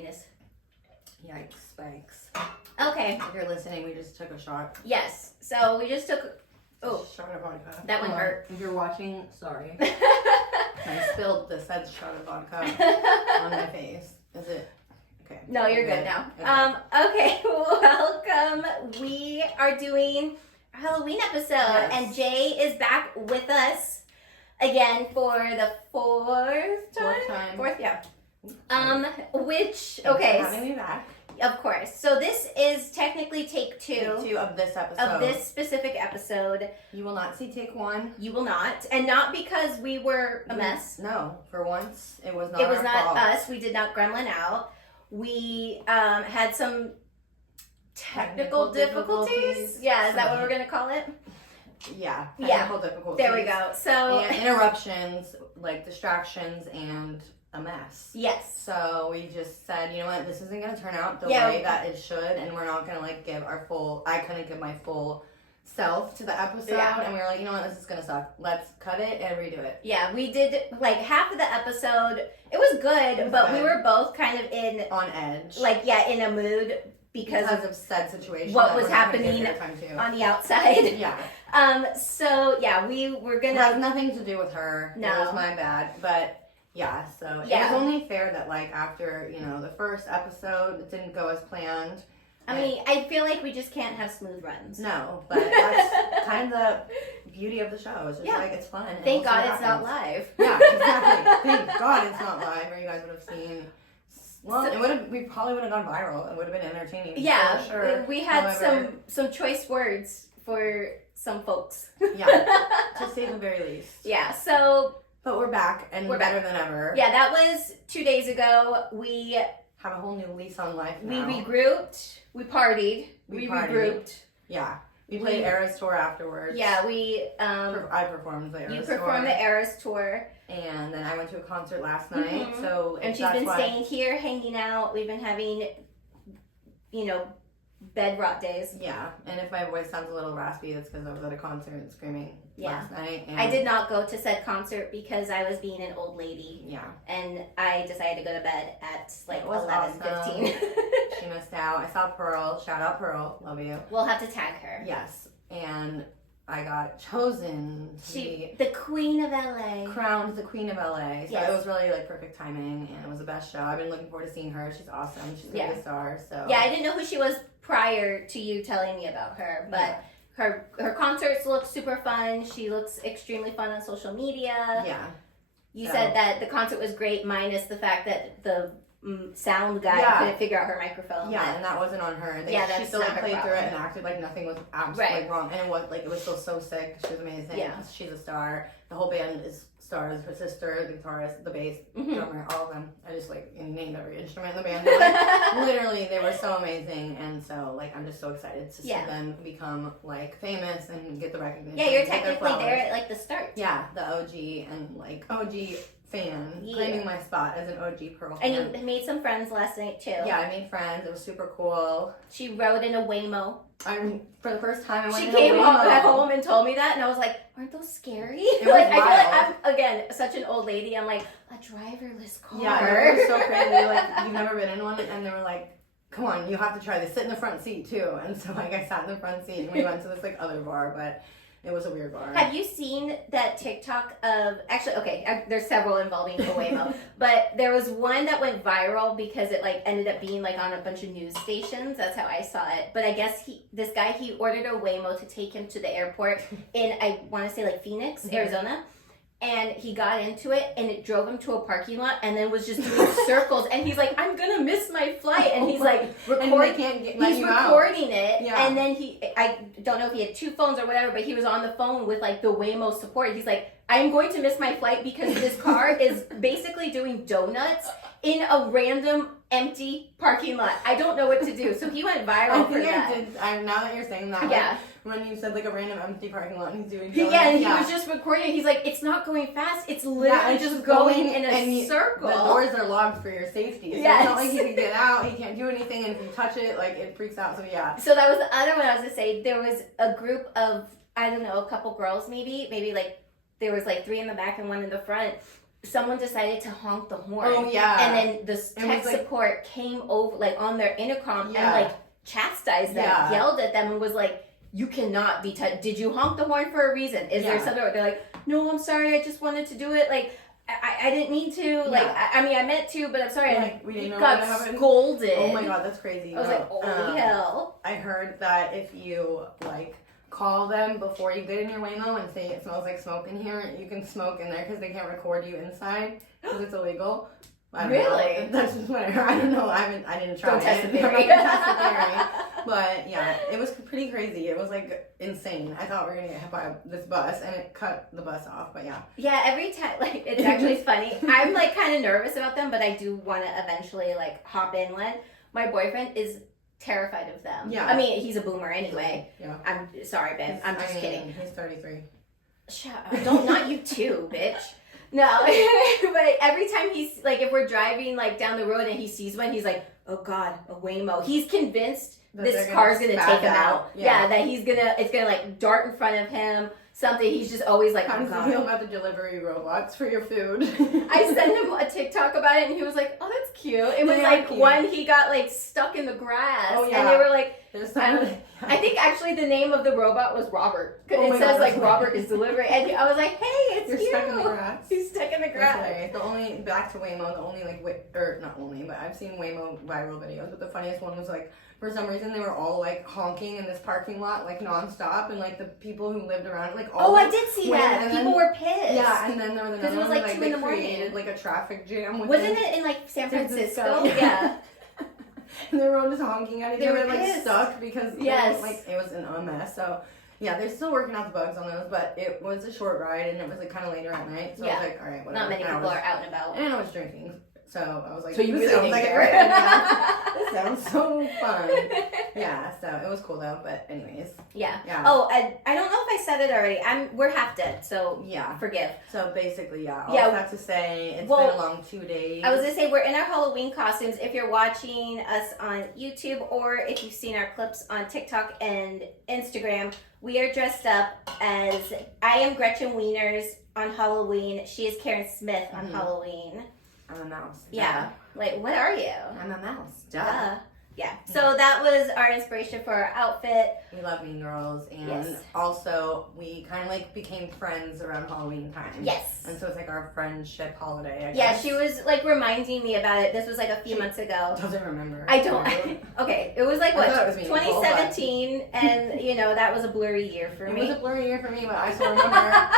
silliness. Yikes, spikes. Okay. If you're listening, we just took a shot. Yes. So we just took. Oh, shot of vodka. That one hurt. If you're watching, sorry. I spilled the said shot of vodka on my face. Is it? Okay. No, you're good now. Okay. Welcome. We are doing a Halloween episode, and Jay is back with us again for the fourth time. Fourth, yeah. Which okay. Thanks for having me back. Of course. So this is technically take two. Take two of this episode. Of this specific episode. You will not see take one. You will not. And not because we were a mess. No. For once, it was not It was our not fault. us. We did not gremlin out. We had some technical difficulties. Yeah, is that what we're going to call it? Yeah. Technical difficulties. There we go. So and interruptions, like distractions, and a mess. Yes. So we just said, you know what, this isn't going to turn out the way that it should, and we're not going to like give our full, I couldn't give my full self to the episode, and we were like, you know what, this is going to suck. Let's cut it and redo it. Yeah, we did like half of the episode. It was good, but we were both kind of on edge. Like, in a mood because of said situation. What was happening on the outside. Yeah. So, yeah, we were going to... It has nothing to do with her. No. It was my bad, but... Yeah, so it was only fair that, like, after, you know, the first episode, it didn't go as planned. I mean, I feel like we just can't have smooth runs. No, but that's kind of the beauty of the show. It's just, like, it's fun. Thank God it's not live. Yeah, exactly. Thank God it's not live, or you guys would have seen... Well, we probably would have gone viral. It would have been entertaining. Yeah, for sure. We had some choice words for some folks. Yeah, to say the very least. Yeah, so... But we're back, and we're better than ever. Yeah, that was 2 days ago. We have a whole new lease on life now. We regrouped. We partied. We regrouped. Yeah. We played Eras Tour afterwards. Yeah, I performed the Eras Tour. You performed the Eras Tour. And then I went to a concert last night. So and she's been staying here, hanging out. We've been having, bed rot days. Yeah, and if my voice sounds a little raspy, that's because I was at a concert screaming last night. And I did not go to said concert because I was being an old lady. Yeah. And I decided to go to bed at 11:15. Awesome. She missed out. I saw Pearl. Shout out Pearl. Love you. We'll have to tag her. Yes. And I got chosen to be the Queen of LA. Crowned the Queen of LA. So it was really like perfect timing, and it was the best show. I've been looking forward to seeing her. She's awesome. She's a big star. So I didn't know who she was prior to you telling me about her, but her concerts look super fun. She looks extremely fun on social media. Yeah. You said that the concert was great, minus the fact that the sound guy couldn't figure out her microphone. Yeah, and that wasn't on her. She still played through it and acted like nothing was absolutely wrong. And it was so sick. She was amazing. Yeah. She's a star. The whole band is stars. Her sister, the guitarist, the bass, drummer, all of them. I just named every instrument in the band. Literally, they were so amazing. And so I'm just so excited to see them become famous and get the recognition. Yeah, you're technically there at the start. Yeah, the OG and OG fan, claiming my spot as an OG Pearl fan. And you made some friends last night too. Yeah, I made friends. It was super cool. She rode in a Waymo. For the first time, I went in a Waymo. She came home and told me that, and I was like, aren't those scary? I feel like I'm, again, such an old lady. I'm like, a driverless car. Yeah, it was so crazy. You've never been in one, and they were like, come on, you have to try this. Sit in the front seat too. And so I sat in the front seat, and we went to this other bar, but it was a weird bar. Have you seen that TikTok of... Actually, okay, there's several involving the Waymo. But there was one that went viral because it, ended up being, on a bunch of news stations. That's how I saw it. But I guess this guy ordered a Waymo to take him to the airport in, I want to say, Phoenix, Arizona. And he got into it, and it drove him to a parking lot, and then was just doing circles. And he's like, "I'm gonna miss my flight." And he's recording it. Yeah. And then I don't know if he had two phones or whatever, but he was on the phone with the Waymo support. He's like, "I'm going to miss my flight because this car is basically doing donuts in a random empty parking lot. I don't know what to do." So he went viral for that. Now that you're saying that. Yeah. When you said a random empty parking lot and he's doing donuts. Yeah, and he was just recording. He's like, it's not going fast. It's literally just going in a circle. The doors are locked for your safety. So it's not like he can get out. He can't do anything. And if you touch it, it freaks out. So yeah. So that was the other one I was going to say. There was a group of, I don't know, a couple girls maybe there was 3 in the back and 1 in the front. someone decided to honk the horn. Oh, yeah. And then the tech support came over, like, on their intercom and, like, chastised them, yelled at them, and was like, you cannot be touched. Did you honk the horn for a reason? Is there something? They're like, no, I'm sorry. I just wanted to do it. Like, I didn't mean to. Like, I mean, I meant to, but I'm sorry. Like, we didn't know got scolded. Oh, my God. That's crazy. I was like, holy hell. I heard that if you, like, call them before you get in your Waymo and say it smells like smoke in here, you can smoke in there because they can't record you inside because it's illegal. Really? That's just what I heard. I don't know. I didn't try Don't test it. the theory. But yeah, it was pretty crazy. It was like insane. I thought we were gonna get hit by this bus, and it cut the bus off. But yeah. Yeah, every time, like, it's actually funny. I'm like kind of nervous about them, but I do want to eventually like hop in one. My boyfriend is terrified of them. Yeah. I mean, he's a boomer anyway. Yeah. I'm sorry, babe. I'm just kidding. He's 33. Shut up. Don't, not you too, bitch. No, but every time he's like, if we're driving like down the road and he sees one, he's like, oh God, a Waymo. He's convinced this car's gonna take him out. Yeah, that it's gonna like dart in front of him. Something. He's just always like, how does he feel about the delivery robots for your food? I sent him a TikTok about it, and he was like, oh, that's cute. It was like cute. One he got like stuck in the grass, and they were like, I think actually the name of the robot was Robert. It says like Robert is delivering, and I was like, hey, it's cute. Stuck in the grass. He's stuck in the grass. The only, back to Waymo, the only like, not only, but I've seen Waymo viral videos, but the funniest one was like, for some reason they were all like honking in this parking lot like nonstop, and like the people who lived around like all. Oh, I did see that. People were pissed. Yeah, and then there was another one like 2 in the morning. Created like a traffic jam. Wasn't it in like San Francisco? Yeah. And they were all just honking at each other, like pissed. Stuck because it was a mess. So yeah, they're still working out the bugs on those, but it was a short ride and it was like kind of later at night. So I was like, all right, whatever. Not many people are out and about. And I was drinking. So I was like, so you really sounds like care. This sounds so fun. Yeah, so it was cool though, but anyways. Yeah. Oh, I don't know if I said it already. We're half dead, so yeah, forgive. So basically, all I have to say, it's been a long 2 days. I was gonna say, we're in our Halloween costumes. If you're watching us on YouTube, or if you've seen our clips on TikTok and Instagram, we are dressed up as, I am Gretchen Wieners on Halloween. She is Karen Smith on Halloween. I'm a mouse. Yeah. Like, what are you? I'm a mouse. Duh. Yeah. So that was our inspiration for our outfit. We love Mean Girls, and also we kind of like became friends around Halloween time. Yes. And so it's like our friendship holiday, I guess. Yeah, she was like reminding me about it. This was like a few months ago. Doesn't remember. I don't. Okay, it was like what, 2017, and you know that was a blurry year for me. It was a blurry year for me, but I still remember.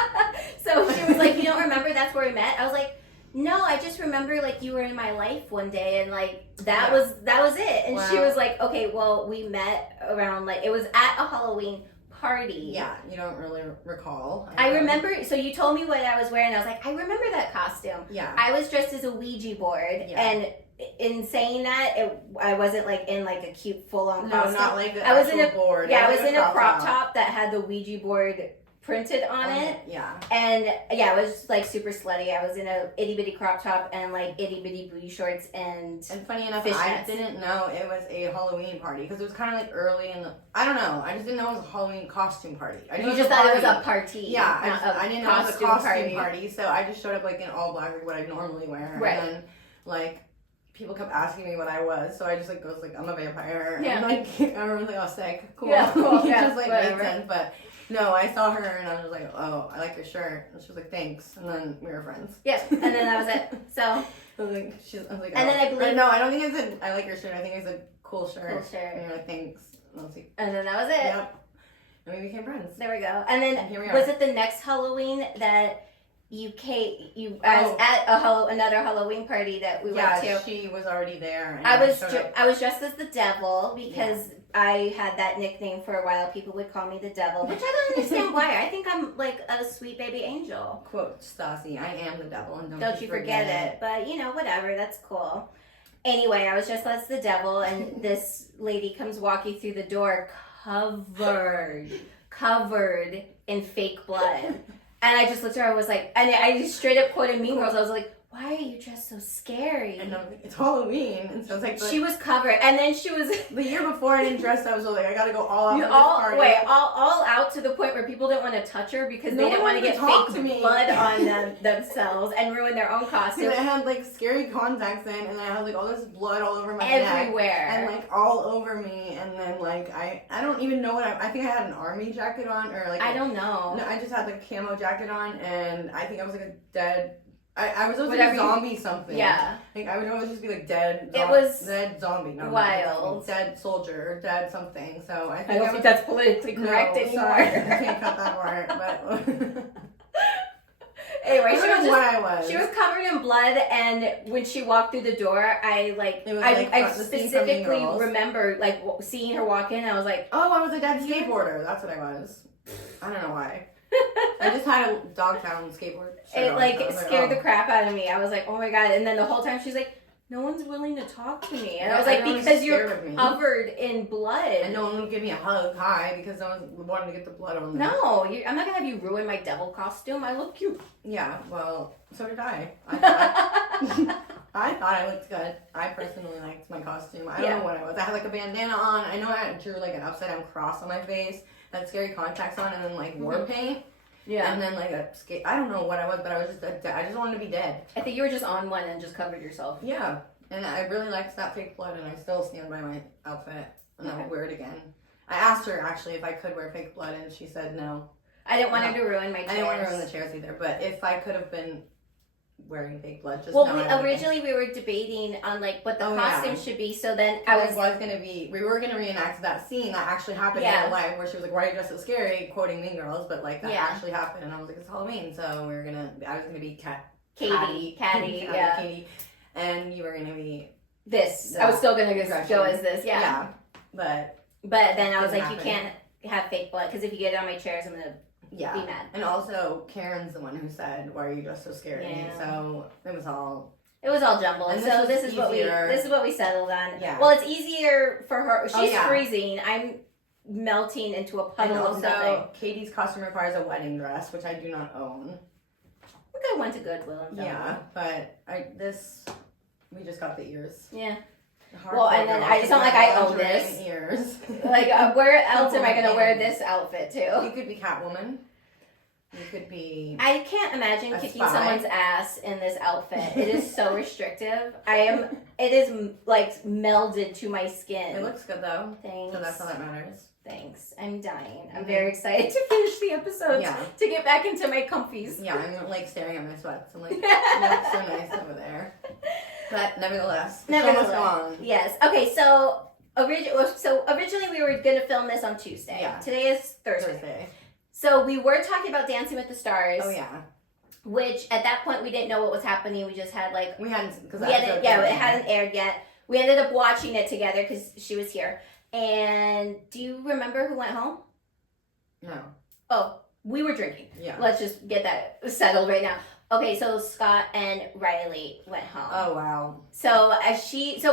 So she was like, "You don't remember? That's where we met." I was like, no, I just remember like you were in my life one day and like that was it. And she was like, okay, well, we met around like, it was at a Halloween party. Yeah, you don't really recall. I remember, so you told me what I was wearing. I was like, I remember that costume. Yeah. I was dressed as a Ouija board and in saying that, I wasn't like in like a cute full-on costume. No, not like the actual board. Yeah, I was in a crop top that had the Ouija board printed on it. Yeah. And yeah, it was just like super slutty. I was in a itty bitty crop top and like itty bitty booty shorts and funny enough, I didn't know it was a Halloween party because it was kind of like early in the, I don't know, I just didn't know it was a Halloween costume party. You just thought it was a party. Yeah, I didn't know it was a costume party, so I just showed up like in all black, like what I normally wear. Right. And then like people kept asking me what I was, so I just like goes like, I'm a vampire. Yeah. And like everyone's like, oh, sick, cool. Yeah, cool. It Yeah, just like made sense, but no, I saw her and I was like, oh, I like your shirt. And she was like, thanks. And then we were friends. Yeah, and then that was it. So I was like, and then I believe, no, I don't think I said I like your shirt. I think I said cool shirt. Cool shirt. And you're like, thanks. And then that was it. Yep. And we became friends. There we go. And then here we are. Was it the next Halloween that at another Halloween party that we went to? Yeah, she was already there. And I was dressed as the devil because I had that nickname for a while. People would call me the devil, which I don't understand why. I think I'm like a sweet baby angel. Quote Stassi, I am the devil, and don't you forget it. But you know, whatever, that's cool. Anyway, I was dressed as the devil, and this lady comes walking through the door covered in fake blood. And I just looked at her, I was like, and I just straight up quoted Mean Girls. I was like, why are you dressed so scary? And I'm like, it's Halloween. And so it's like, she was covered. And then she was... The year before I didn't dress, I was like, I gotta go all out. All out to the point where people didn't want to touch her because they didn't want to get fake blood on themselves and ruin their own costume. Because I had like scary contacts in, and I had like all this blood all over my everywhere. Neck, and like all over me. And then like I don't even know what I think I had an army jacket on, or like I don't know. No, I just had like a camo jacket on, and I think I was like a dead. I was always like a zombie something. Yeah. Like I would always just be like dead. It was dead zombie. No, wild. Dead soldier or dead something. So I don't think that's politically correct anymore. Sorry, I can't cut that part. But anyway, she was covered in blood, and when she walked through the door, I specifically remember like seeing her walk in. And I was like, oh, I was a dead skateboarder. That's what I was. I don't know why. I just had a Dogtown skateboard. It like scared the crap out of me. I was like, oh my god! And then the whole time she's like, no one's willing to talk to me. And I was like, because you're covered in blood. And no one would give me a hug, hi, because no one wanted to get the blood on them. No, I'm not gonna have you ruin my devil costume. I look cute. Yeah, well, so did I. I thought I looked good. I personally liked my costume. I don't know what I was. I had like a bandana on. I know I drew like an upside down cross on my face. Had scary contacts on, and then like war paint. Yeah. And then like a skate. I don't know what I was, but I was just I just wanted to be dead. I think you were just on one and just covered yourself. Yeah. And I really liked that fake blood, and I still stand by my outfit, and I would wear it again. I asked her actually if I could wear fake blood, and she said no. I didn't want her to ruin my chairs. I didn't want to ruin the chairs either, but if I could have been wearing fake blood, just originally we were debating on like what the costume should be, so then we were gonna reenact that scene that actually happened in real life, where she was like, why are you dressed so scary, quoting Mean Girls, but like that actually happened, and I was like, it's Halloween, so I was gonna be Katie, and you were gonna be this. I was still gonna go as this, but then I was like, you can't have fake blood, because if you get it on my chairs, I'm gonna be mad. And also, Karen's the one who said, why are you dressed so scary? Yeah. So it was all jumbled. And so this is what we settled on. Yeah. Well, it's easier for her. She's freezing. I'm melting into a puddle of nothing. Also, Katie's costume requires a wedding dress, which I do not own. I think I went to Goodwill and but we just got the ears. Yeah. Well, and then it's not like I own this. Ears. Like, where else am I going to wear this outfit to? You could be Catwoman. You could be... I can't imagine kicking someone's ass in this outfit. It is so restrictive. It is, like, melded to my skin. It looks good, though. Thanks. So that's all that matters. Thanks. I'm dying. I'm very excited to finish the episode. To get back into my comfies. Yeah, I'm, like, staring at my sweats. I'm like, you look so nice over there. But nevertheless, the show must go on. Yes. Okay, so originally we were going to film this on Tuesday. Yeah. Today is Thursday. So we were talking about Dancing with the Stars. Oh, yeah. Which, at that point, we didn't know what was happening. We just had, like... it hadn't aired yet. We ended up watching it together because she was here. And do you remember who went home? No. Oh, we were drinking. Yeah. Let's just get that settled right now. Okay, so Scott and Riley went home. Oh wow! So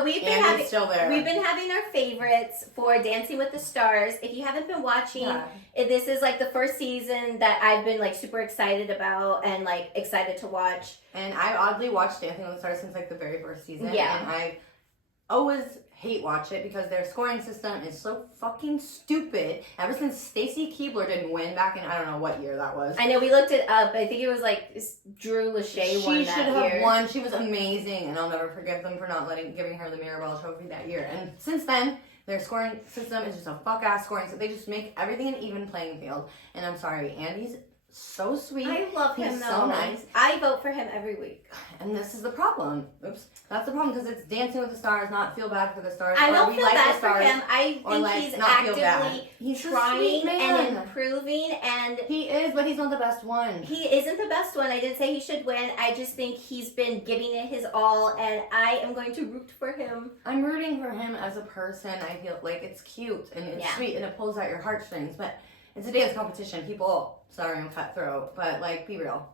we've been still there. We've been having our favorites for Dancing with the Stars. If you haven't been watching, this is like the first season that I've been like super excited about and like excited to watch. And I oddly watched Dancing with the Stars since like the very first season. Yeah. And I always hate watch it because their scoring system is so fucking stupid. Ever since Stacy Keibler didn't win back in I don't know what year that was. I know, we looked it up. I think it was like Drew Lachey won that year. She should have won. She was amazing, and I'll never forgive them for not giving her the Mirabelle Trophy that year. And since then, their scoring system is just a fuck ass scoring. So they just make everything an even playing field. And I'm sorry, Andy's so sweet. I love him. He's so nice. I vote for him every week. And this is the problem. Oops. That's the problem because it's Dancing with the Stars, not Feel Bad for the Stars. I don't feel bad for him. I think he's actively trying and improving. And he is, but he's not the best one. He isn't the best one. I didn't say he should win. I just think he's been giving it his all, and I am going to root for him. I'm rooting for him as a person. I feel like it's cute and it's sweet and it pulls out your heartstrings, but it's a dance competition. People, sorry, I'm cutthroat, but like, be real.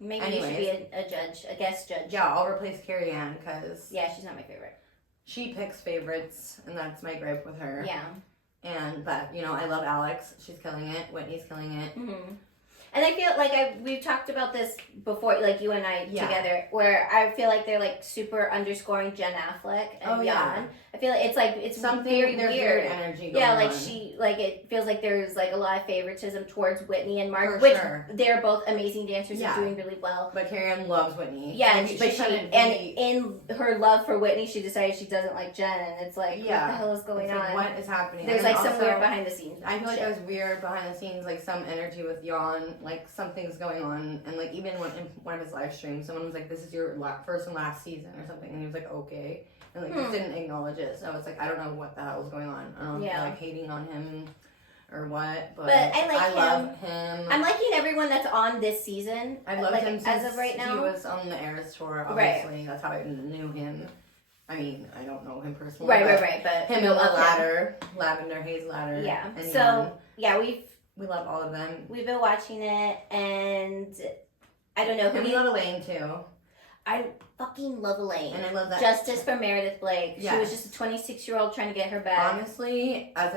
Maybe you should be a judge, a guest judge. Yeah, I'll replace Carrie Ann because... Yeah, she's not my favorite. She picks favorites, and that's my gripe with her. Yeah. But, I love Alex. She's killing it. Whitney's killing it. Mm-hmm. And I feel like we've talked about this before, like you and I together, where I feel like they're like super underscoring Jen Affleck and Jan. I feel like it's something very weird energy going like on. It feels like there's like a lot of favoritism towards Whitney and Mark, which they're both amazing dancers and doing really well. But Carrie loves Whitney. Yeah, and in her love for Whitney, she decided she doesn't like Jen, and it's like, what the hell is going on? Like, what is happening? There's like some weird behind the scenes. I feel like there's weird behind the scenes, like some energy with Jan, like something's going on, and like even when in one of his live streams, someone was like, "This is your first and last season" or something, and he was like, "Okay." And like just didn't acknowledge it, so it's like I don't know what the hell was going on. I don't know if they're like hating on him or what, but I love him. I'm liking everyone that's on this season. I love him as of right now. He was on the Eras tour, obviously. Right. That's how I knew him. I mean, I don't know him personally. Right. But him and the Lavender Haze Ladder. Yeah. And so we love all of them. We've been watching it, and I don't know who. And we love Elaine too. I fucking love Elaine. And I love that. Justice for Meredith Blake. Yes. She was just a 26-year-old trying to get her back. Honestly, as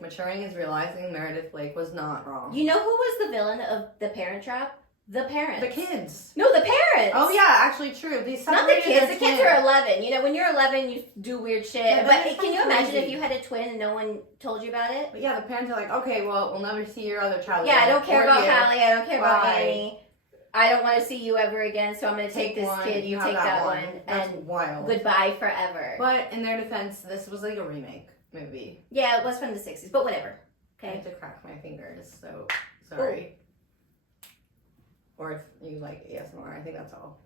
maturing is realizing Meredith Blake was not wrong. You know who was the villain of The Parent Trap? The parents. The kids. No, the parents. Oh yeah, actually true. Not the kids. The kids are 11. You know, when you're 11, you do weird shit. Yeah, but can you imagine if you had a twin and no one told you about it? But yeah, the parents are like, okay, well, we'll never see your other child. Yeah, I don't care about Hallie. I don't care about Annie. I don't want to see you ever again, so I'm going to take this kid, you take that one. That's and wild. Goodbye forever. But in their defense, this was like a remake movie. Yeah, it was from the 60s, but whatever. Okay. I had to crack my fingers, so sorry. Ooh. Or if you like ASMR, I think that's all.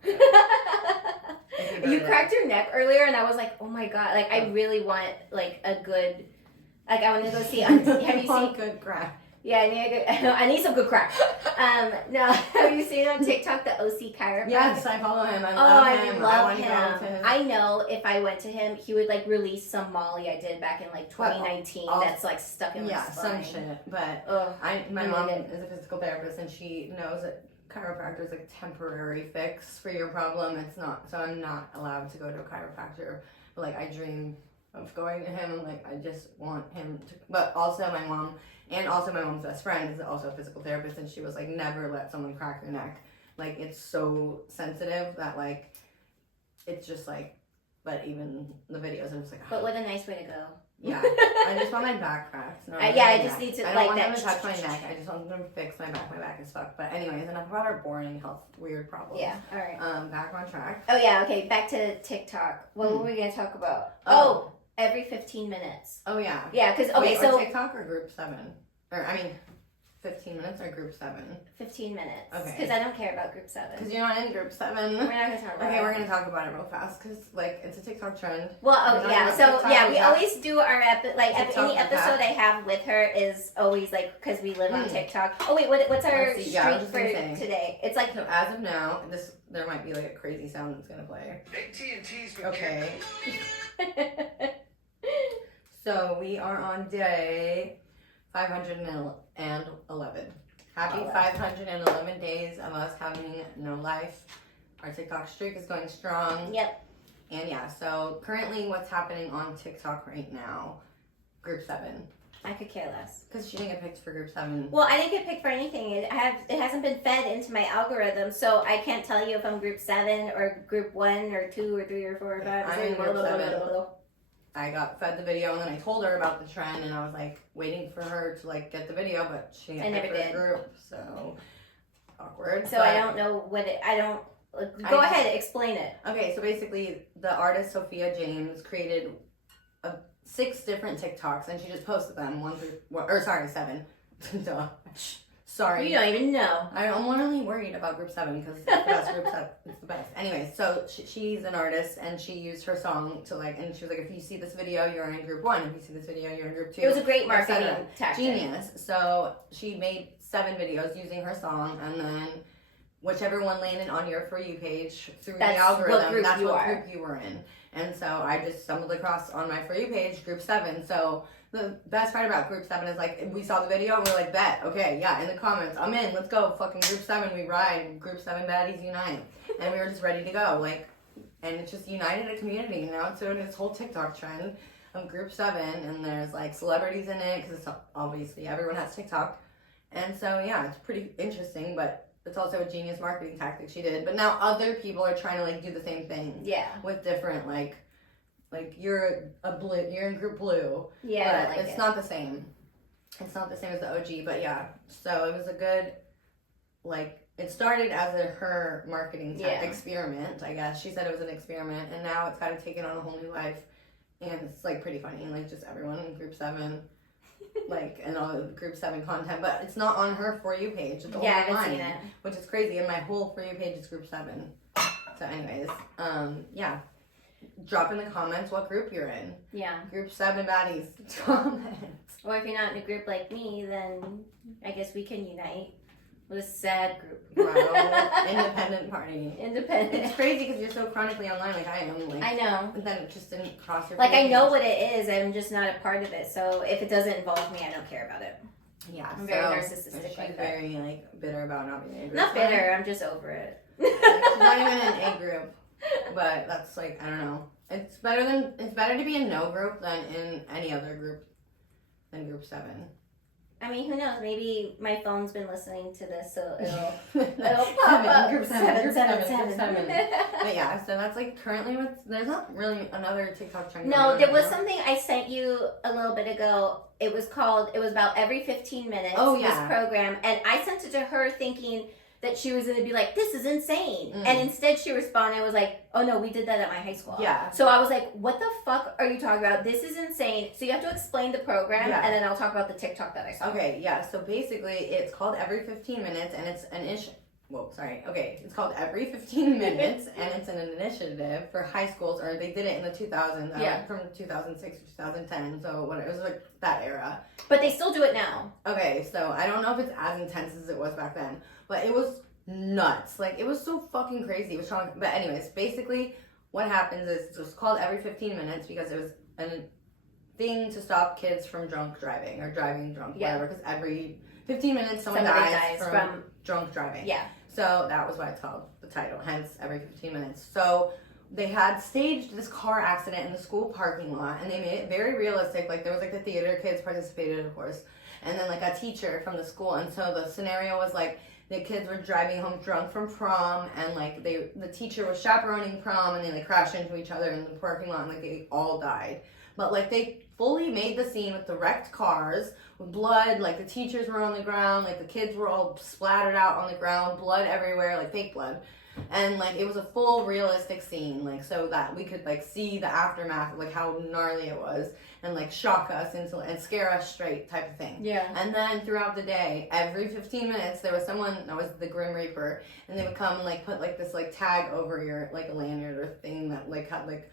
You cracked your neck earlier, and I was like, oh my god, like I really want like a good, like I want to go see, have you seen? Good crack. Yeah, I need some good crack. No, have you seen on TikTok the OC chiropractor? Yes, I follow him. I love him. I know if I went to him, he would like release some Molly I did back in like 2019 that's like stuck in my spine. Some shit. But my mom is a physical therapist, and she knows that chiropractor is like a temporary fix for your problem. It's not. So I'm not allowed to go to a chiropractor. But like I dream of going to him, and like I just want him to. But also my mom. And also my mom's best friend is also a physical therapist, and she was like, never let someone crack your neck. Like, it's so sensitive that, like, it's just like, but even the videos, I'm just like, oh. But what a nice way to go. Yeah. I just want my back cracked. I just need to, I don't want them to touch my neck. I just want them to fix my back. My back is fucked. But anyways, enough about our boring health weird problems. Yeah, all right. Back on track. Oh, yeah, okay. Back to TikTok. What were we going to talk about? Every 15 minutes. Oh, yeah. Yeah, because, okay, so. TikTok or Group 7? Or, 15 minutes or Group 7? 15 minutes. Okay. Because I don't care about Group 7. Because you're not in Group 7. We're not going to talk about it. Okay, we're going to talk about it real fast because, like, it's a TikTok trend. Well, we always do our, any episode I have with her is always, like, because we live on TikTok. Oh, wait, what's our streak for today? It's like... So, as of now, there might be, like, a crazy sound that's going to play. AT&T's okay. So, we are on day 511. Happy 511 days of us having no life. Our TikTok streak is going strong. Yep. And yeah, so currently what's happening on TikTok right now? Group 7. I could care less. Because she didn't get picked for Group 7. Well, I didn't get picked for anything. It hasn't been fed into my algorithm, so I can't tell you if I'm Group 7 or Group 1 or 2 or 3 or 4 or 5. I'm in Group 7. I got fed the video, and then I told her about the trend, and I was like waiting for her to like get the video, but she didn't get the group, so awkward. So I don't know what Go ahead, explain it. Okay, so basically, the artist Sophia James created 6 different TikToks, and she just posted them 7. Duh. Sorry. You don't even know. I'm literally worried about Group 7 because that's Group 7. It's the best. Anyways, so she's an artist, and she used her song to and she was like, if you see this video, you're in Group 1. If you see this video, you're in Group 2. It was a great marketing tactic. Genius. So she made 7 videos using her song, and then whichever one landed on your For You page through the algorithm, that's what group you were in. And so I just stumbled across on my For You page, Group 7. So the best part about Group 7 is like, we saw the video and we're like, bet, okay, yeah, in the comments, I'm in, let's go, fucking Group 7, we ride, Group 7 baddies unite. And we were just ready to go, like, and it's just united a community, you know? It's doing this whole TikTok trend of Group 7, and there's like celebrities in it, because it's obviously everyone has TikTok. And so, yeah, it's pretty interesting, but it's also a genius marketing tactic she did. But now other people are trying to, like, do the same thing. Yeah. With different, like you're in group blue. Yeah, but it's not the same. It's not the same as the OG, but yeah. So it was a good, like, it started as her marketing experiment, I guess. She said it was an experiment, and now it's kind of taken on a whole new life. And it's, like, pretty funny. And, like, just everyone in group 7, like, and all the group 7 content. But it's not on her For You page. It's only mine, which is crazy. And my whole For You page is group 7. So anyways, yeah. Drop in the comments what group you're in. Yeah. Group 7 baddies. Comments. Or if you're not in a group like me, then I guess we can unite with a sad group. Wow. Independent party. Independent. It's crazy because you're so chronically online like I am. Like, I know. And then it just didn't cross your Like, I know what it is. I'm just not a part of it. So if it doesn't involve me, I don't care about it. Yeah. I'm very narcissistic. She's very, like, bitter about not being in a group. Not bitter. I'm just over it. Like, she's not even in a group. But that's, like, I don't know. It's better to be in no group than in any other group than group 7. I mean, who knows? Maybe my phone's been listening to this, so it'll pop up. Group 7. But yeah, so that's, like, currently there's not really another TikTok trend. No, there was something I sent you a little bit ago. It was about every 15 minutes. Oh, yeah. This program, and I sent it to her thinking that she was going to be like, this is insane. And instead she responded and was like, oh no, we did that at my high school. Yeah. So I was like, what the fuck are you talking about? This is insane. So you have to explain the program, and then I'll talk about the TikTok that I saw. Okay, yeah. So basically it's called Every 15 Minutes, and it's it's called Every 15 Minutes, and it's an initiative for high schools, or they did it in the 2000s, from 2006 to 2010, so it was like that era. But they still do it now. Okay, so I don't know if it's as intense as it was back then, but it was nuts. Like, it was so fucking crazy. It was strong. But anyways, basically what happens is it's called Every 15 Minutes because it was a thing to stop kids from drunk driving or driving drunk, whatever, because every 15 minutes somebody dies from drunk driving. Yeah. So that was why it's called the title, hence Every 15 Minutes. So they had staged this car accident in the school parking lot, and they made it very realistic. Like, there was, like, the theater kids participated, of course, and then, like, a teacher from the school. And so the scenario was, like, the kids were driving home drunk from prom, and, like, the teacher was chaperoning prom, and they, like, crashed into each other in the parking lot, and, like, they all died. But, like, they fully made the scene with the wrecked cars, with blood, like, the teachers were on the ground, like, the kids were all splattered out on the ground, blood everywhere, like, fake blood. And, like, it was a full realistic scene, like, so that we could, like, see the aftermath of, like, how gnarly it was, and, like, shock us and scare us straight type of thing. Yeah. And then throughout the day, every 15 minutes, there was someone that was the Grim Reaper, and they would come and, like, put, like, this, like, tag over your, like, a lanyard or thing that, like, had, like...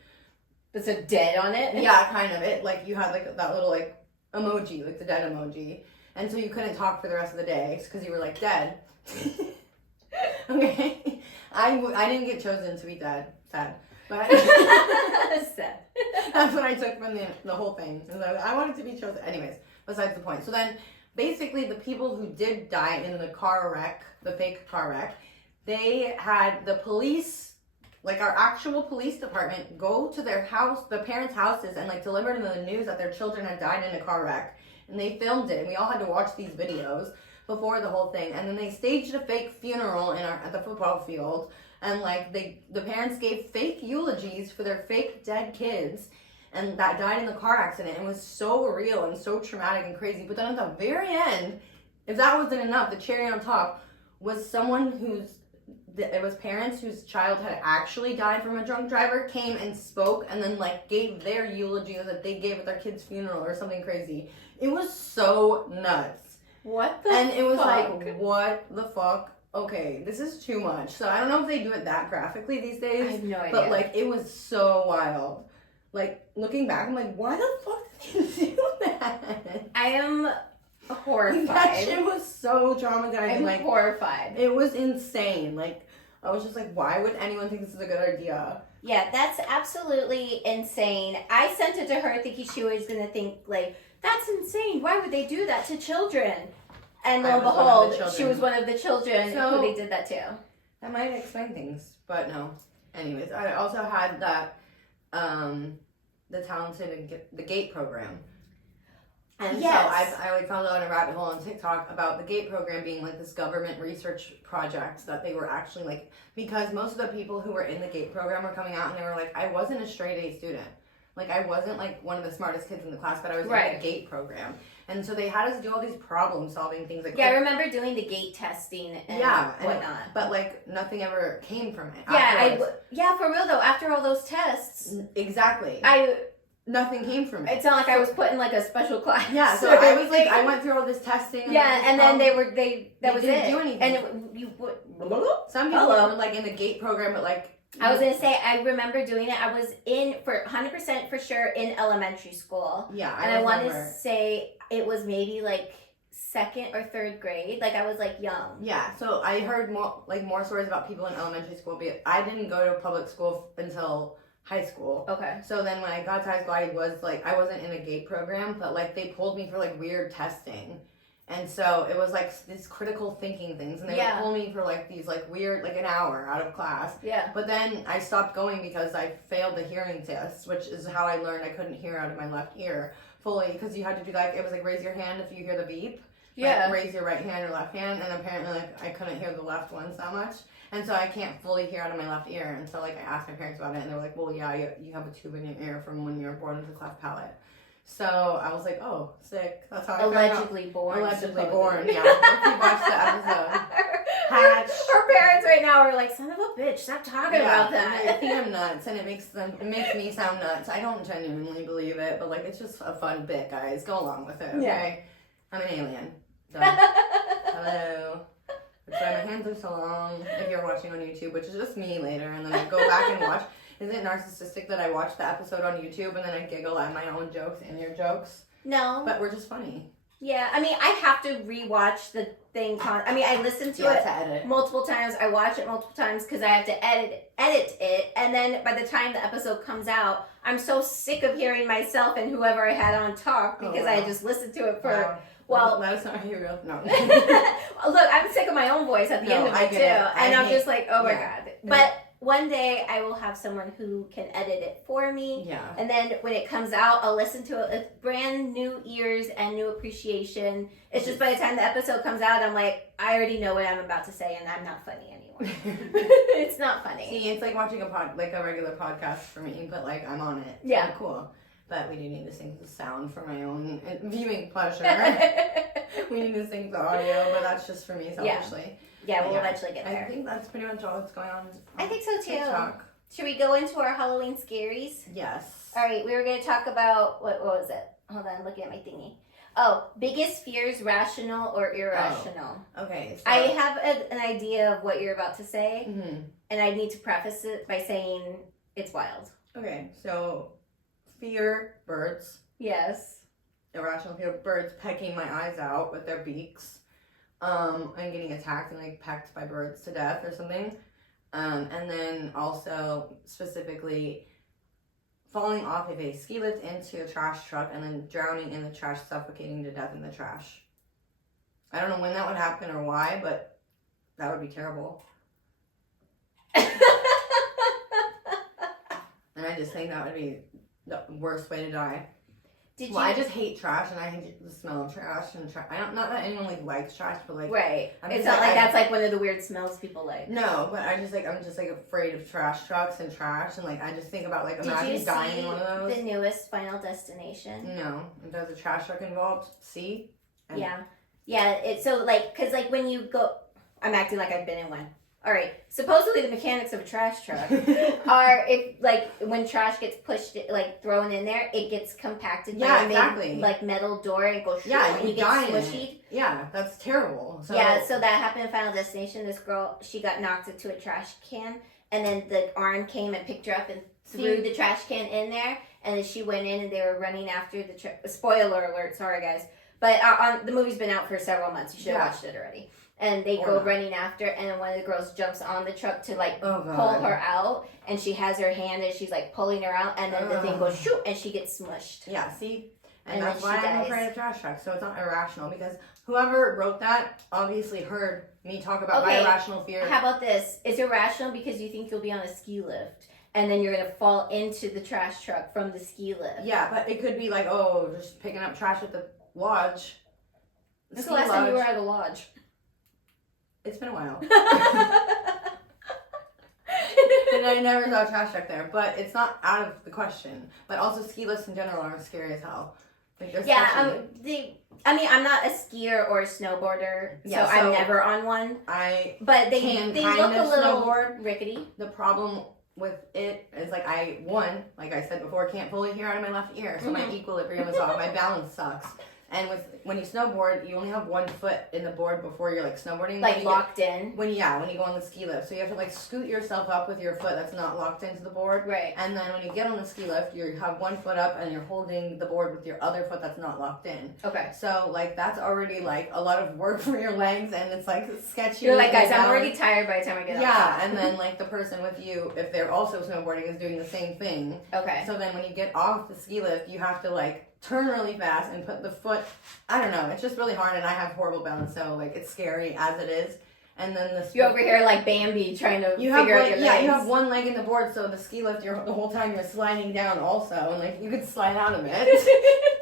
That's a dead on it? Yeah, kind of. It, like, you had, like, that little, like, emoji, like, the dead emoji. And so you couldn't talk for the rest of the day, because you were, like, dead. Okay. I didn't get chosen to be dead. Sad. But sad. That's what I took from the whole thing. I wanted to be chosen. Anyways, besides the point. So then, basically, the people who did die in the car wreck, the fake car wreck, they had the police, like our actual police department, go to their house, the parents' houses, and like deliver to them the news that their children had died in a car wreck. And they filmed it, and we all had to watch these videos before the whole thing. And then they staged a fake funeral at the football field. And like the parents gave fake eulogies for their fake dead kids and that died in the car accident. It was so real and so traumatic and crazy. But then at the very end, if that wasn't enough, the cherry on top was someone it was parents whose child had actually died from a drunk driver came and spoke and then like gave their eulogy that they gave at their kid's funeral or something crazy. It was so nuts. What the And it was fuck? like, what the fuck? Okay, this is too much. So I don't know if they do it that graphically these days. I have no idea. But like, it was so wild. Like, looking back, I'm like, why the fuck did they do that? I am horrified. That shit was so traumatizing. I'm like, horrified. It was insane. Like, I was just like, why would anyone think this is a good idea? Yeah, that's absolutely insane. I sent it to her thinking she was going to think, like, that's insane. Why would they do that to children? And lo and behold, she was one of the children who they did that to. That might explain things, but no. Anyways, I also had that, the Talented and the GATE program. And so I like fell down a rabbit hole on TikTok about the GATE program being like this government research project that they were actually like, because most of the people who were in the GATE program were coming out and they were like, I wasn't a straight A student. Like I wasn't like one of the smartest kids in the class, but I was in the GATE program. And so they had us do all these problem solving things. Like I remember doing the GATE testing and whatnot. But like nothing ever came from it. For real though, after all those tests. Exactly. Nothing came from it. It's not like I was put in like a special class. Yeah, so I was like, I went through all this testing. And and then that was it. Didn't do anything. And some people were like in the GATE program, but like. I was gonna say, I remember doing it. I was in for 100% for sure in elementary school. Yeah, I want to say it was maybe like 2nd or 3rd grade. Like I was like young. Yeah, so I heard more stories about people in elementary school, but I didn't go to public school until high school. Okay. So then when I got to high school, I wasn't in a GATE program, but like they pulled me for like weird testing. And so it was like these critical thinking things, and they would pull me for like these like weird, like an hour out of class. Yeah. But then I stopped going because I failed the hearing test, which is how I learned I couldn't hear out of my left ear fully, because you had to do like, it was like raise your hand if you hear the beep. Yeah. Like, raise your right hand or left hand, and apparently like I couldn't hear the left one so much. And so I can't fully hear out of my left ear. And so like I asked my parents about it, and they were like, well, yeah, you have a tube in your ear from when you were born with a cleft palate. So I was like, oh, sick. That's how I Allegedly born. Allegedly born, yeah. If you watch the episode. Hatch. Her parents right now are like, son of a bitch, stop talking about that. I think I'm nuts, and it makes me sound nuts. I don't genuinely believe it, but like it's just a fun bit, guys. Go along with it, okay? I'm an alien. Done. Hello. That's why my hands are so long. If you're watching on YouTube, which is just me later, and then I go back and watch. Isn't it narcissistic that I watch the episode on YouTube and then I giggle at my own jokes and your jokes? No. But we're just funny. Yeah, I mean, I have to rewatch the thing. I listen to it multiple times. I watch it multiple times because I have to edit it. And then by the time the episode comes out, I'm so sick of hearing myself and whoever I had on talk because I just listened to it for... Wow. Well, that's not how you real. No. Look, I'm sick of my own voice at the end of it too. And I'm just like, oh my God. But... one day I will have someone who can edit it for me. Yeah. And then when it comes out, I'll listen to it with brand new ears and new appreciation. It's just by the time the episode comes out, I'm like, I already know what I'm about to say, and I'm not funny anymore. It's not funny. See, it's like watching a regular podcast for me, but like I'm on it. Yeah. So cool. But we do need to sync the sound for my own viewing pleasure. We need to sync the audio, but that's just for me selfishly. Yeah, we'll eventually get there. I think that's pretty much all that's going on. I think so too. TikTok. Should we go into our Halloween scaries? Yes. All right, we were going to talk about, what was it? Hold on, I'm looking at my thingy. Oh, biggest fears, rational or irrational? Oh, okay. So. I have an idea of what you're about to say, and I need to preface it by saying it's wild. Okay, so fear birds. Yes. Irrational fear of birds pecking my eyes out with their beaks. And getting attacked and like pecked by birds to death or something. And then also specifically falling off of a ski lift into a trash truck and then drowning in the trash, suffocating to death in the trash. I don't know when that would happen or why, but that would be terrible. And I just think that would be the worst way to die. I just hate trash, and I hate the smell of trash and trash. Not that anyone like likes trash, but like it's not like that's like one of the weird smells people like. No, but I'm just like afraid of trash trucks and trash, and like I just think about like imagine dying in one of those. The newest Final Destination? No, there's a trash truck involved. See? Yeah. It's so like because like when you go, I'm acting like I've been in one. All right. Supposedly, the mechanics of a trash truck are if like when trash gets pushed, like thrown in there, it gets compacted. Yeah, exactly. Like metal door and goes. Yeah, you get squishy. Yeah, that's terrible. So. Yeah, so that happened in Final Destination. This girl, she got knocked into a trash can, and then the arm came and picked her up and threw the trash can in there, and then she went in, and they were running after the. Spoiler alert! Sorry, guys. But the movie's been out for several months. You should have watched it already. And they go running after, and then one of the girls jumps on the truck to like pull her out, and she has her hand and she's like pulling her out, and then the thing goes shoot, and she gets smushed. Yeah, see, and that's why I'm afraid of trash trucks. So it's not irrational because whoever wrote that obviously heard me talk about my irrational fear. How about this? It's irrational because you think you'll be on a ski lift, and then you're gonna fall into the trash truck from the ski lift. Yeah, but it could be like just picking up trash with the lodge. When's the last time you were at a lodge? It's been a while. And I never saw a trash truck there, but it's not out of the question. But also ski lifts in general are scary as hell. Like, I'm not a skier or a snowboarder, so I'm never on one. But they look a little rickety. The problem with it is, like, like I said before, can't fully hear out of my left ear, so my equilibrium is off. My balance sucks. And when you snowboard, you only have one foot in the board before you're like snowboarding. Like locked in? When you go on the ski lift. So you have to like scoot yourself up with your foot that's not locked into the board. Right. And then when you get on the ski lift, you have one foot up and you're holding the board with your other foot that's not locked in. Okay. So like that's already like a lot of work for your legs and it's like sketchy. You're like, guys, I'm already tired by the time I get up. Yeah, and then like the person with you, if they're also snowboarding, is doing the same thing. Okay. So then when you get off the ski lift, you have to like turn really fast and put the foot, I don't know, it's just really hard and I have horrible balance, so like it's scary as it is. And then you're over here like Bambi trying to figure out your legs. Yeah, you have one leg in the board, so the ski lift, the whole time you're sliding down also, and like you could slide out a bit.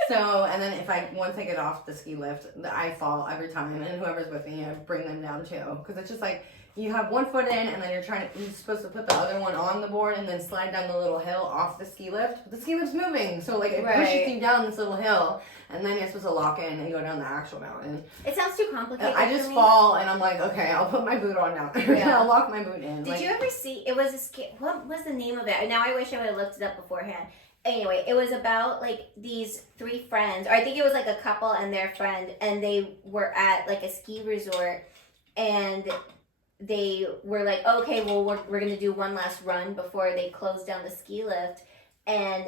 So, and then once I get off the ski lift, I fall every time, and whoever's with me, I bring them down too, because it's just like, you have one foot in, and then you're supposed to put the other one on the board, and then slide down the little hill off the ski lift. But the ski lift's moving, so like it pushes you down this little hill, and then you're supposed to lock in and go down the actual mountain. It sounds too complicated. I just fall, and I'm like, okay, I'll put my boot on now. Yeah. I'll lock my boot in. Did you ever see? It was what was the name of it? Now I wish I would have looked it up beforehand. Anyway, it was about like these three friends, or I think it was like a couple and their friend, and they were at like a ski resort, and they were like, okay, well, we're going to do one last run before they close down the ski lift. And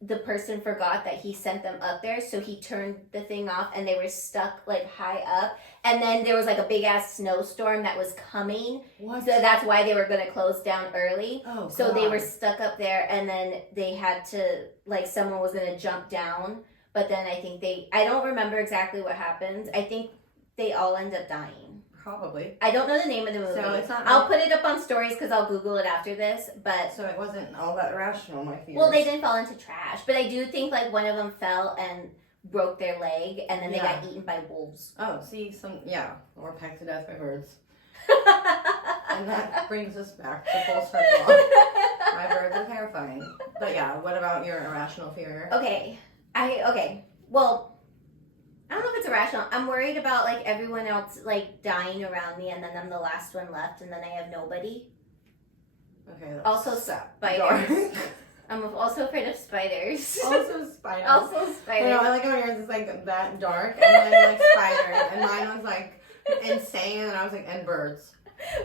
the person forgot that he sent them up there. So he turned the thing off and they were stuck like high up. And then there was like a big ass snowstorm that was coming. What? So that's why they were going to close down early. Oh, so they were stuck up there and then they had to, like, someone was going to jump down. But then I think I don't remember exactly what happened. I think they all end up dying. Probably. I don't know the name of the movie. So it's not. I'll put it up on stories because I'll Google it after this. But so it wasn't all that rational, my fears. Well, they didn't fall into trash, but I do think like one of them fell and broke their leg, and then they got eaten by wolves. Oh, see, or pecked to death by birds. And that brings us back to full circle. My birds are terrifying. But yeah, what about your irrational fear? Okay. Well, I don't know if it's irrational. I'm worried about like everyone else like dying around me, and then I'm the last one left, and then I have nobody. Okay. That's also spiders. I'm also afraid of spiders. Also spiders. I know, I like how yours is like that dark, and then like spiders, and mine was like insane, and I was like, and birds.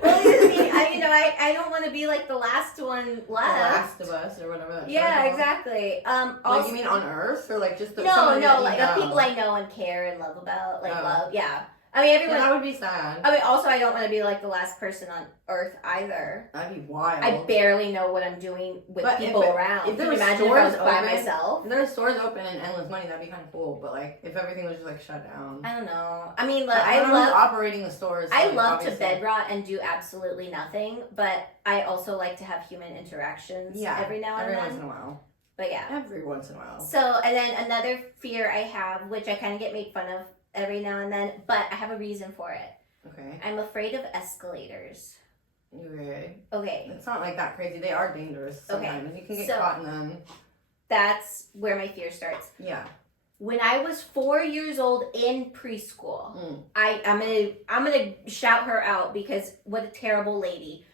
Well, I don't want to be like the last one left. The Last of Us or whatever that Yeah, exactly. Also, like you mean on Earth or like just the like the people I know and care and love about, love. Yeah. I mean, everyone. That would be sad. I mean, also, I don't want to be like the last person on Earth either. That'd be wild. I barely know what I'm doing with people around. If there were imagine stores if I was by myself? If there were stores open and endless money, that'd be kind of cool. But like, if everything was just like shut down, I don't know. I mean, I love operating the stores. I love to bed rot and do absolutely nothing, but I also like to have human interactions. Every now and then. Every once in a while. But yeah, every once in a while. So, and then another fear I have, which I kind of get made fun of every now and then, but I have a reason for it. Okay. I'm afraid of escalators. Okay. It's not like that crazy. They are dangerous sometimes. Okay. You can get caught in them. That's where my fear starts. Yeah. When I was 4 years old in preschool, I'm gonna shout her out because what a terrible lady.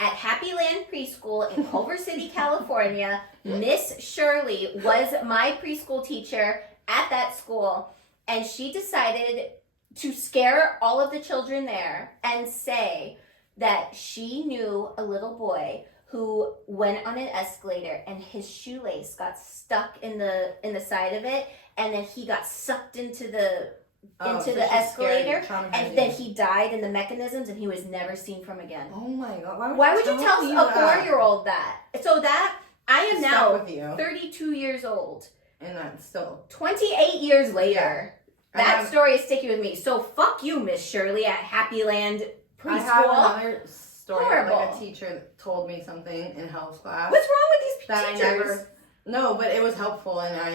At Happy Land Preschool in Culver City, California, Miss Shirley was my preschool teacher at that school. And she decided to scare all of the children there and say that she knew a little boy who went on an escalator and his shoelace got stuck in the side of it, and then he got sucked into the escalator, and then he died in the mechanisms, and he was never seen from again. Oh my God! Why would you tell a 4-year-old that? So that I am now with you. 32 years old. And that's still 28 years later. That story is sticking with me. So fuck you, Miss Shirley at Happy Land Preschool. I have another story. Horrible. Like a teacher told me something in health class. What's wrong with these teachers? No, but it was helpful, and I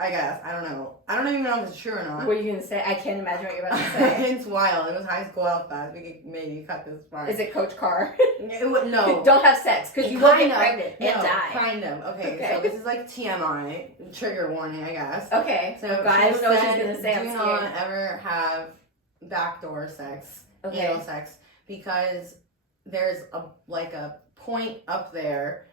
I guess. I don't know. I don't even know if it's true or not. What are you going to say? I can't imagine what you're about to say. It's wild. It was high school health class. We could maybe cut this part. Is it Coach Carr? No. Don't have sex, because you will get pregnant and die. Kind of. Okay, so this is like TMI. Trigger warning, I guess. Okay. So I don't know what she's going to say. Do not ever have backdoor sex, anal sex, because there's a point up there,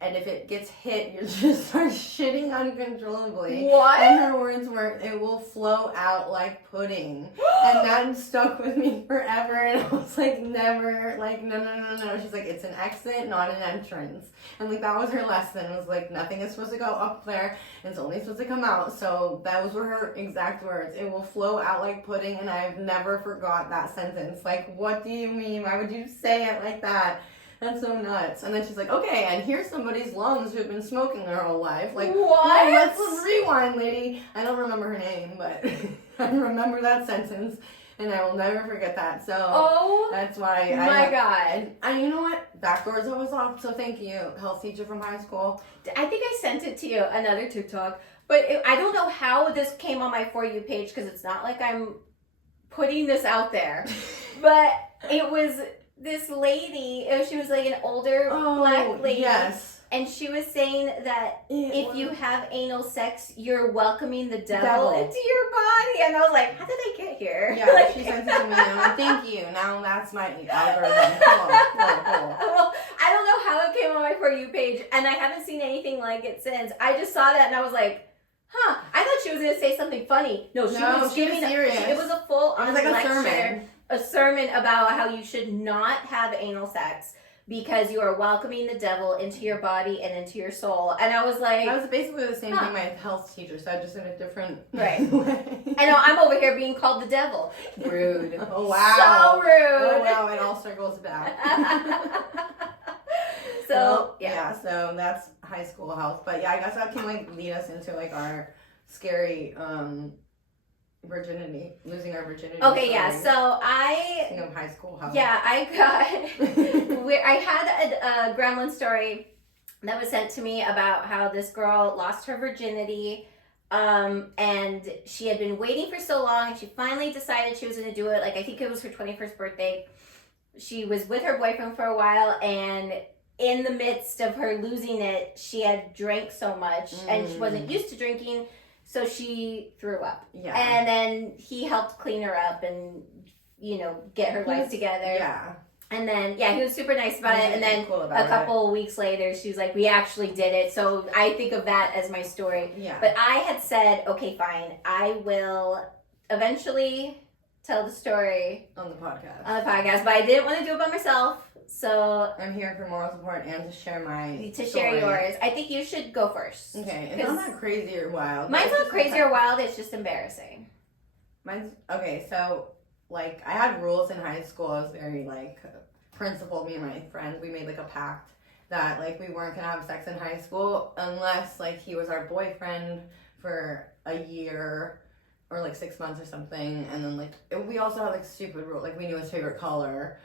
and if it gets hit, you just start shitting uncontrollably. What? And her words were, it will flow out like pudding. And that stuck with me forever, and I was like, never, like, no. She's like, it's an exit, not an entrance. And like, that was her lesson. It was like, nothing is supposed to go up there, it's only supposed to come out. So those were her exact words. It will flow out like pudding, and I've never forgot that sentence. Like, what do you mean? Why would you say it like that? That's so nuts. And then she's like, okay, and here's somebody's lungs who've been smoking their whole life. Like, what? Let's rewind, lady. I don't remember her name, but I remember that sentence, and I will never forget that. So that's why my God. And you know what? Backdoors always off, so thank you, health teacher from high school. I think I sent it to you, another TikTok, but I don't know how this came on my For You page, because it's not like I'm putting this out there, but it was this lady, she was like an older black lady. Yes. And she was saying that if you have anal sex, you're welcoming the devil into your body. And I was like, how did I get here? Yeah, like, she sent it to me, and I'm like, thank you. Now that's my algorithm. Cool. Well, I don't know how it came on my For You page, and I haven't seen anything like it since. I just saw that, and I was like, huh, I thought she was going to say something funny. No, she was giving serious. It was a full-on like lecture. A sermon about how you should not have anal sex because you are welcoming the devil into your body and into your soul. And I was like, that was basically the same thing my health teacher said, just in a different way. I know, I'm over here being called the devil. Rude. Oh wow. So rude. Oh wow, it all circles back. So so that's high school health. But yeah, I guess that can like lead us into like our scary losing our virginity. Okay, yeah. So Speaking of high school health. Yeah, I had a gremlin story that was sent to me about how this girl lost her virginity, and she had been waiting for so long, and she finally decided she was going to do it. Like, I think it was her 21st birthday. She was with her boyfriend for a while, and in the midst of her losing it, she had drank so much, and she wasn't used to drinking. So she threw up. Yeah. And then he helped clean her up and, get her life together. Yeah. And then, he was super nice about it. And then a couple weeks later, she was like, we actually did it. So I think of that as my story. Yeah. But I had said, okay, fine. I will eventually tell the story. On the podcast. But I didn't want to do it by myself. So I'm here for moral support and to share my story. Share yours. I think you should go first. Okay, it's not that crazy or wild. Mine's not crazy or wild. It's just embarrassing. Mine's okay. So like I had rules in high school. I was very like principled. Me and my friends, we made like a pact that like we weren't gonna have sex in high school unless like he was our boyfriend for a year or like 6 months or something. And then like we also had like stupid rule. Like we knew his favorite color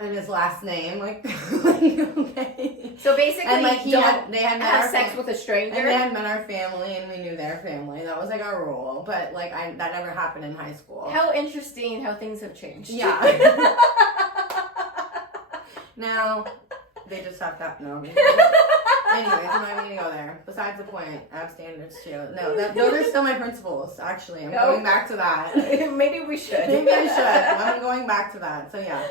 and his last name, like, okay. So basically, and like they had have sex with a stranger. And they had met our family, and we knew their family. That was like our rule. But like, that never happened in high school. How interesting how things have changed. Yeah. Now they just have that. No. Anyways, I'm not even gonna go there. Besides the point, I have standards too. No, those are still my principles. Actually, I'm going back to that. Maybe we should. Maybe I should. I'm going back to that. So yeah,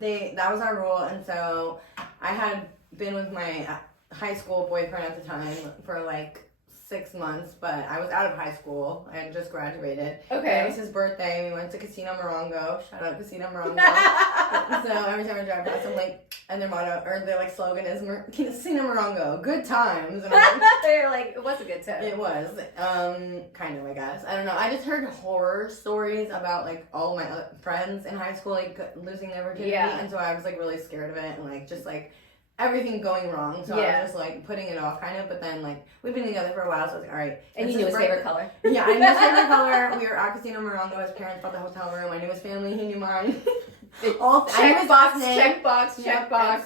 that was our rule, and so I had been with my high school boyfriend at the time for like 6 months, but I was out of high school. I had just graduated. Okay. It was his birthday. We went to Casino Morongo. Shout out Casino Morongo. So every time I drive past, I'm like, and their motto or their like slogan is Casino Morongo, good times. And they're like, it was a good time. It was, kind of, I guess. I don't know. I just heard horror stories about like all of my other friends in high school like losing their virginity, and so I was like really scared of it and like just like everything going wrong. So I was just like putting it off kind of, but then like we've been together for a while, so I was like, all right. And you knew his favorite color. Yeah, I knew his favorite color. We were at Casino Morongo. His parents bought the hotel room. I knew his family. He knew mine. Check box.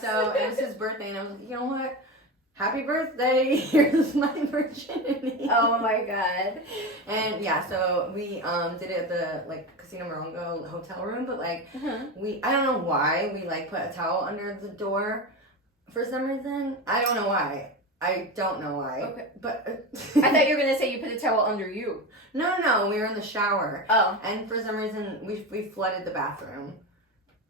So it was his birthday, and I was like, you know what? happy birthday, here's my virginity. Oh my god. And yeah, so we did it at the like Casino Morongo hotel room, but like I don't know why we like put a towel under the door for some reason. I don't know why. Okay. But I thought you were gonna say you put a towel under you. No, we were in the shower. Oh. And for some reason we flooded the bathroom.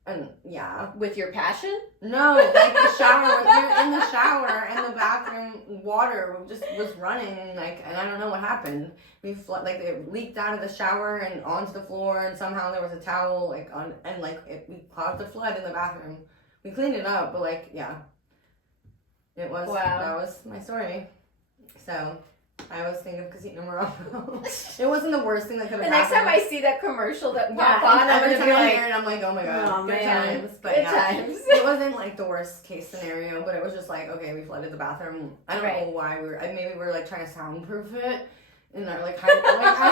And yeah. With your passion? No, like the shower. We were in the shower and the bathroom water just was running, like, and I don't know what happened. Like it leaked out of the shower and onto the floor, and somehow there was a towel like on, and like we caused a flood in the bathroom. We cleaned it up, but like yeah, it was. Wow. That was my story. So. I always think of Casino Morocco. It wasn't the worst thing that could have happened. The next time I see that commercial that pop on, I'm every gonna time be I like, hear it, I'm like, oh my god, good times. But good times. It wasn't like the worst case scenario, but it was just like, okay, we flooded the bathroom. I don't know why maybe we were like trying to soundproof it. And they're like, I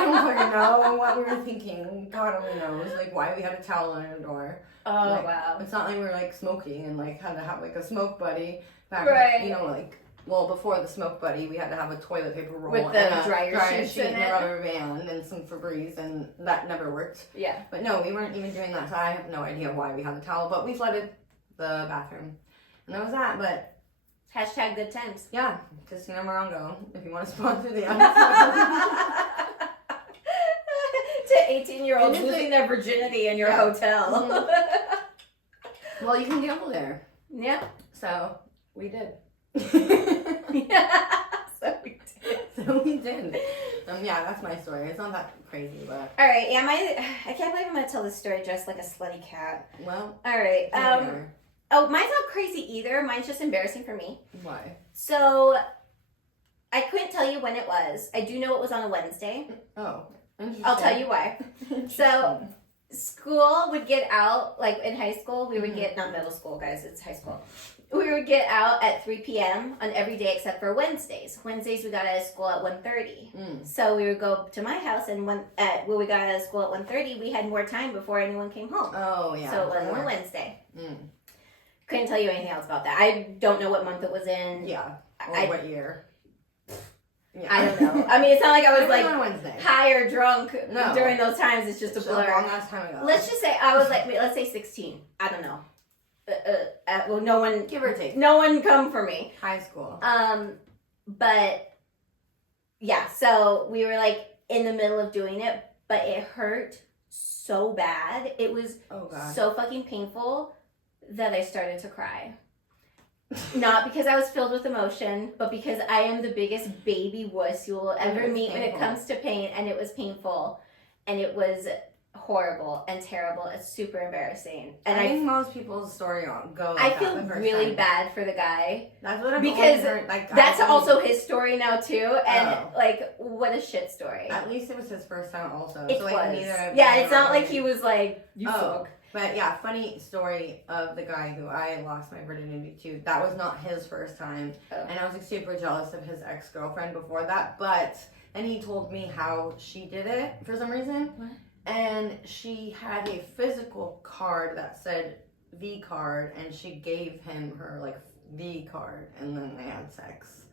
don't fucking know what we were thinking. God only knows, like why we had a towel on our door. Oh like, wow! It's not like we were like smoking and like had to have like a smoke buddy back. Right. You know, like. Well, before the smoke buddy, we had to have a toilet paper roll with the and a dryer sheet and a rubber band and some Febreze, and that never worked. Yeah. But no, we weren't even doing that, so I have no idea why we had the towel, but we flooded the bathroom. And that was that, but... Hashtag good times. Yeah, Casino Morongo, if you want to sponsor the episode. To 18-year-olds losing their virginity in your hotel. Mm-hmm. Well, you can gamble there. Yeah. So, we did. So we did. Yeah, that's my story. It's not that crazy, but all right. Yeah, I can't believe I'm gonna tell this story dressed like a slutty cat. Well, all right. Oh, mine's not crazy either. Mine's just embarrassing for me. Why? So, I couldn't tell you when it was. I do know it was on a Wednesday. Oh, interesting. I'll tell you why. So, school would get out, like in high school, we would get, not middle school, guys, it's high school. We would get out at 3 p.m. on every day except for Wednesdays. Wednesdays we got out of school at 1:30. So we would go to my house, and when we got out of school at 1:30, we had more time before anyone came home. Oh, yeah. So it was on a Wednesday. Couldn't tell you anything else about that. I don't know what month it was in. Yeah. Or what year. Yeah. I don't know. I mean, it's not like I was like on Wednesday. High or drunk during those times. It's just a blur. A long ass time ago. Let's just say I was like, let's say 16. I don't know. Well, no one, give or take, no one come for me. High school. But yeah, so we were like in the middle of doing it, but it hurt so bad. It was so fucking painful that I started to cry. Not because I was filled with emotion, but because I am the biggest baby wuss you will ever meet when it comes to pain, and it was painful, and it was horrible and terrible. It's super embarrassing. And I think most people's story go like I feel really bad for the guy. That's what I've because heard. Like, that's also his story now too, and like what a shit story. At least it was his first time also. It so, was. Like, It's not like he was like, you fuck. But yeah, funny story of the guy who I lost my virginity to. That was not his first time. And I was like, super jealous of his ex-girlfriend before that. And he told me how she did it for some reason. What? And she had a physical card that said V card, and she gave him her like V card, and then they had sex.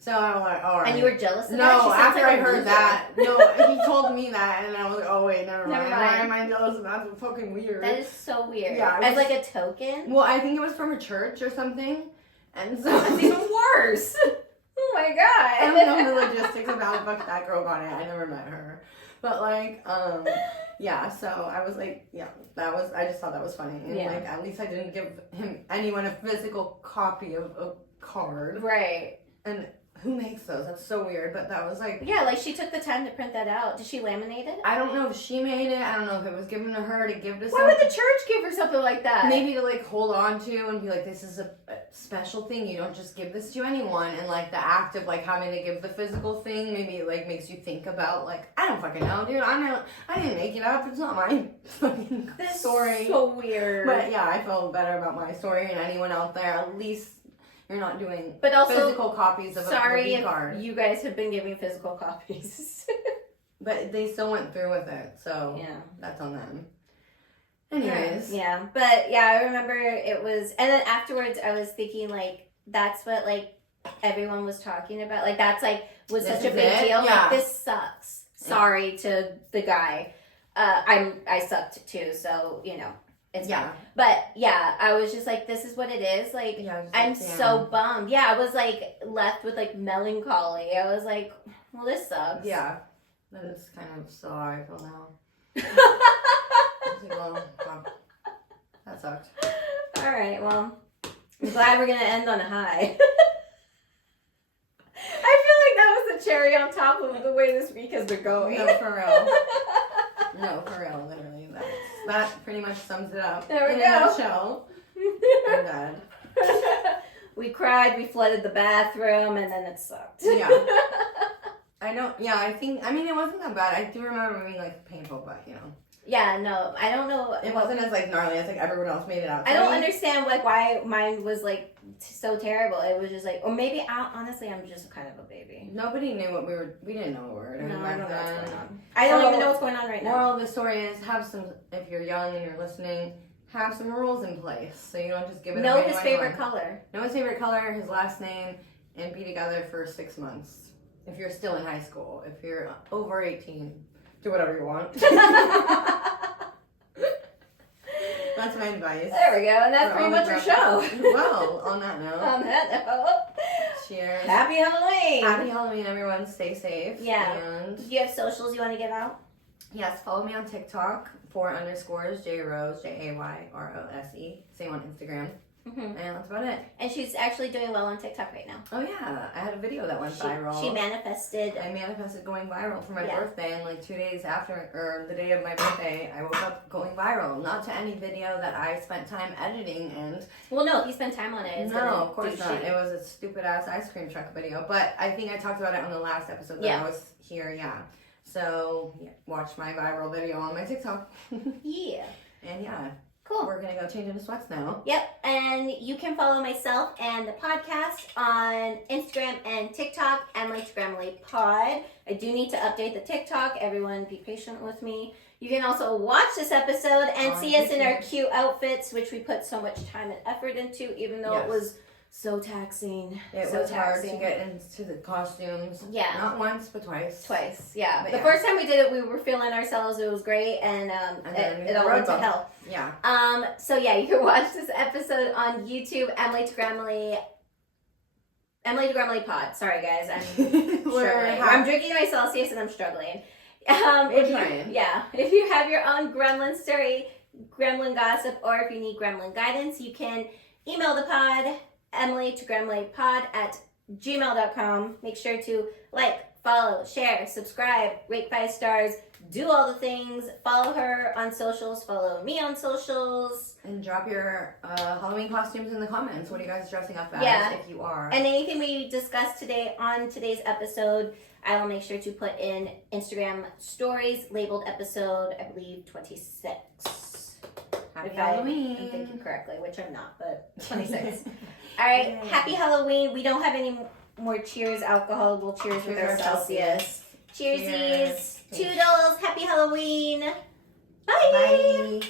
So I was like, all right. And you were jealous of that? No, after I heard that, he told me that, and I was like, oh wait, never mind. Why am I jealous of that? That's fucking weird. That is so weird. Yeah, as like a token? Well, I think it was from a church or something, and so that's even worse. Oh my god. I don't know the logistics of how the fuck that girl got it. I never met her. But like, yeah, so I was like, yeah, I just thought that was funny. And like, at least I didn't give anyone a physical copy of a card. Right. And who makes those? That's so weird. But that was like... Yeah, like she took the time to print that out. Did she laminate it? I don't know if she made it. I don't know if it was given to her to give to someone. Why would the church give her something like that? Maybe to like hold on to and be like, this is a special thing. You don't just give this to anyone. And like the act of like having to give the physical thing, maybe it like makes you think about like, I don't fucking know, dude. I didn't make it up. It's not my fucking story. So weird. But yeah, I felt better about my story, and anyone out there, at least you're not doing physical copies of a V card. If you guys have been giving physical copies. But they still went through with it, so that's on them. Anyways. Yeah, but yeah, I remember it was, and then afterwards I was thinking like, that's what like everyone was talking about. Like, that's like was This such a is big it? deal. Yeah. Like, this sucks. Sorry to the guy. I sucked too, so you know. It's fine. But yeah, I was just like, this is what it is. Like, I'm so bummed. Yeah, I was like left with like melancholy. I was like, well, this sucks. Yeah. That is kind of so how I feel now. Well, that sucked. All right, well, I'm glad we're going to end on a high. I feel like that was the cherry on top of the way this week has been going. No, for real. No, for real, literally. That pretty much sums it up. There we go. In a nutshell. I'm dead. We cried, we flooded the bathroom, and then it sucked. Yeah. I know, I mean, it wasn't that bad. I do remember being, like, painful, but, you know. Yeah, no, I don't know. It wasn't as, like, gnarly as, like, everyone else made it out to I don't understand, like, why mine was, like, so terrible. It was just, like, or maybe, honestly, I'm just kind of a baby. Nobody knew what we didn't know what we were doing. No, I don't know what's going on. I don't even know what's going on right now. Moral of the story is, if you're young and you're listening, have some rules in place. So you don't just give it away. Know his favorite color. Know his favorite color, his last name, and be together for 6 months. If you're still in high school. If you're over 18, do whatever you want. That's my advice. There we go, and that's pretty much our show. Well, on that note. On that note. Cheers. Happy Halloween. Happy Halloween, everyone. Stay safe. Yeah. And do you have socials you want to give out? Yes, follow me on TikTok, _JRose, JAYROSE. Same on Instagram. Mm-hmm. And that's about it. And she's actually doing well on TikTok right now. Oh yeah, I had a video that went viral. She manifested. I manifested going viral for my birthday, and like 2 days after, or the day of my birthday, I woke up going viral. Not to any video that I spent time editing and. Well, no, if you spend time on it, it's no, of course not. It was a stupid ass ice cream truck video, but I think I talked about it on the last episode that I was here. Yeah. So watch my viral video on my TikTok. Yeah. And yeah. Cool. We're going to go change into sweats now. Yep. And you can follow myself and the podcast on Instagram and TikTok, Emily to Grammarly Pod. I do need to update the TikTok. Everyone be patient with me. You can also watch this episode and see us in our cute outfits, which we put so much time and effort into, even though it was so taxing. It was hard to get into the costumes. Yeah. Not once, but twice. Twice, yeah. But the first time we did it, we were feeling ourselves. It was great, and it all went to hell. Yeah. So yeah, you can watch this episode on YouTube, Emily to Grammarly Pod. Sorry guys, I'm struggling. I'm drinking my Celsius and I'm struggling. If you have your own gremlin story, gremlin gossip, or if you need gremlin guidance, you can email the pod, Emily to Grammarly Pod @gmail.com. Make sure to like, follow, share, subscribe, rate 5 stars, do all the things. Follow her on socials, follow me on socials. And drop your Halloween costumes in the comments. What are you guys dressing up as if you are? And anything we discussed today on today's episode, I will make sure to put in Instagram stories labeled episode, I believe, 26. Happy Halloween. I'm thinking correctly, which I'm not, but 26. All right, Happy Halloween. We don't have any more cheers alcohol. We'll cheers with our Celsius. Cheersies. Toodles. Happy Halloween. Bye. Bye.